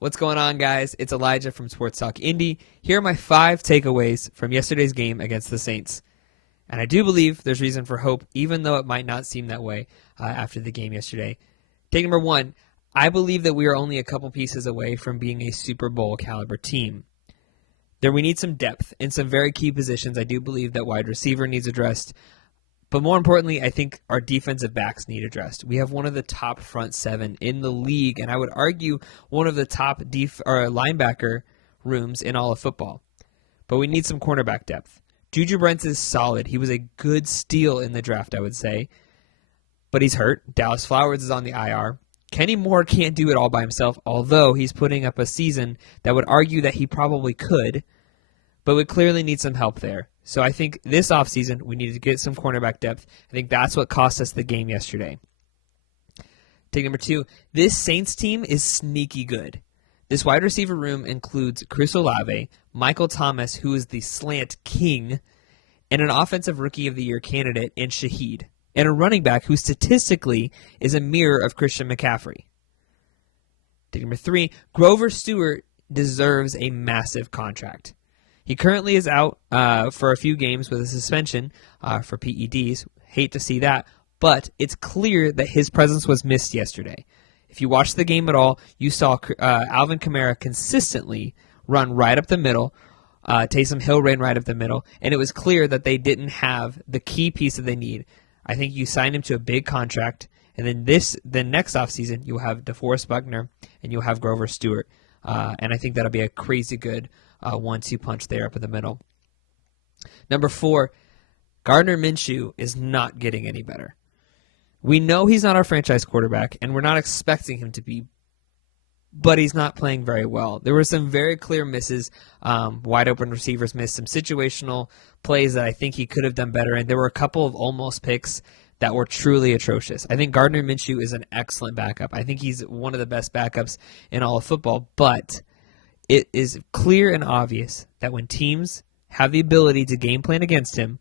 What's going on, guys? It's Elijah from Sports Talk Indy. Here are my 5 takeaways from yesterday's game against the Saints. And I do believe there's reason for hope, even though it might not seem that way after the game yesterday. Take number 1, I believe that we are only a couple pieces away from being a Super Bowl caliber team. There we need some depth in some very key positions. I do believe that wide receiver needs addressed. But more importantly, I think our defensive backs need addressed. We have one of the top front 7 in the league, and I would argue one of the top linebacker rooms in all of football. But we need some cornerback depth. Juju Brents is solid. He was a good steal in the draft, I would say. But he's hurt. Dallas Flowers is on the IR. Kenny Moore can't do it all by himself, although he's putting up a season that would argue that he probably could, but we clearly need some help there. So I think this offseason, we need to get some cornerback depth. I think that's what cost us the game yesterday. Take number 2, this Saints team is sneaky good. This wide receiver room includes Chris Olave, Michael Thomas, who is the slant king, and an offensive rookie of the year candidate in Shaheed, and a running back who statistically is a mirror of Christian McCaffrey. Take number 3, Grover Stewart deserves a massive contract. He currently is out for a few games with a suspension for PEDs. Hate to see that, but it's clear that his presence was missed yesterday. If you watched the game at all, you saw Alvin Kamara consistently run right up the middle. Taysom Hill ran right up the middle, and it was clear that they didn't have the key piece that they need. I think you signed him to a big contract, and then the next offseason, you'll have DeForest Buckner, and you'll have Grover Stewart. And I think that'll be a crazy good 1-2 punch there up in the middle. Number 4, Gardner Minshew is not getting any better. We know he's not our franchise quarterback, and we're not expecting him to be, but he's not playing very well. There were some very clear misses. Wide open receivers missed some situational plays that I think he could have done better, and there were a couple of almost picks that were truly atrocious. I think Gardner Minshew is an excellent backup. I think he's one of the best backups in all of football, but it is clear and obvious that when teams have the ability to game plan against him,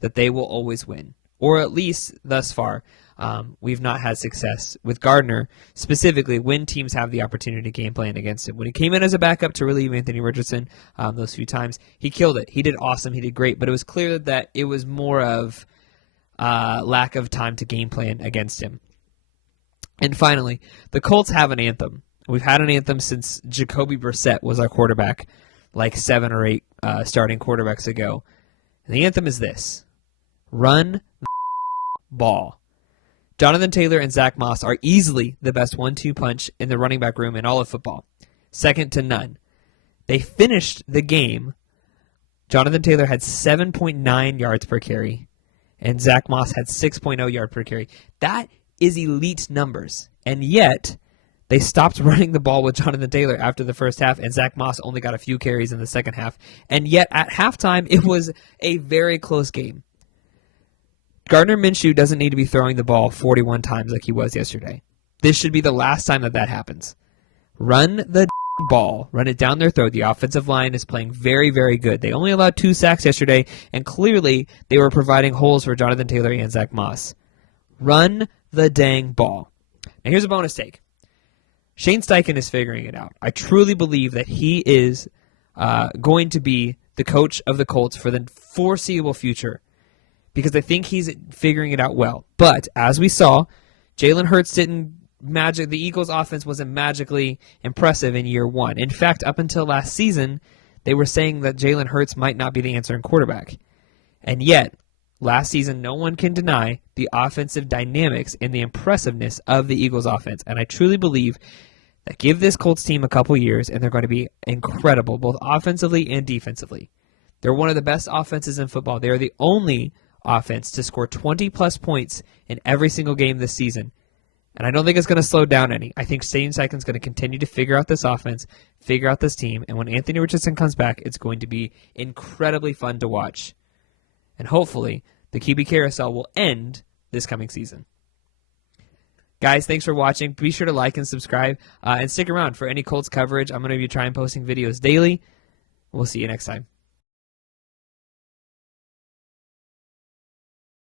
that they will always win. Or at least thus far, we've not had success with Gardner, specifically when teams have the opportunity to game plan against him. When he came in as a backup to relieve Anthony Richardson those few times, he killed it. He did awesome. He did great. But it was clear that it was more of lack of time to game plan against him. And finally, the Colts have an anthem. We've had an anthem since Jacoby Brissett was our quarterback, like 7 or 8 starting quarterbacks ago. And the anthem is this: run the ball. Jonathan Taylor and Zach Moss are easily the best 1-2 punch in the running back room in all of football, second to none. They finished the game. Jonathan Taylor had 7.9 yards per carry, and Zach Moss had 6.0 yards per carry. That is elite numbers, and yet they stopped running the ball with Jonathan Taylor after the first half, and Zach Moss only got a few carries in the second half. And yet at halftime, it was a very close game. Gardner Minshew doesn't need to be throwing the ball 41 times like he was yesterday. This should be the last time that happens. Run the ball. Run it down their throat. The offensive line is playing very, very good. They only allowed 2 sacks yesterday, and clearly they were providing holes for Jonathan Taylor and Zach Moss. Run the dang ball. Now here's a bonus take. Shane Steichen is figuring it out. I truly believe that he is going to be the coach of the Colts for the foreseeable future, because I think he's figuring it out well. But as we saw, Jalen Hurts didn't magic. The Eagles' offense wasn't magically impressive in year 1. In fact, up until last season, they were saying that Jalen Hurts might not be the answering quarterback. And yet, last season, no one can deny the offensive dynamics and the impressiveness of the Eagles' offense. And I truly believe that give this Colts team a couple years, and they're going to be incredible, both offensively and defensively. They're one of the best offenses in football. They are the only offense to score 20-plus points in every single game this season. And I don't think it's going to slow down any. I think Shane Steichen's going to continue to figure out this offense, figure out this team, and when Anthony Richardson comes back, it's going to be incredibly fun to watch. And hopefully, the QB carousel will end this coming season. Guys, thanks for watching. Be sure to like and subscribe, and stick around for any Colts coverage. I'm going to be trying posting videos daily. We'll see you next time.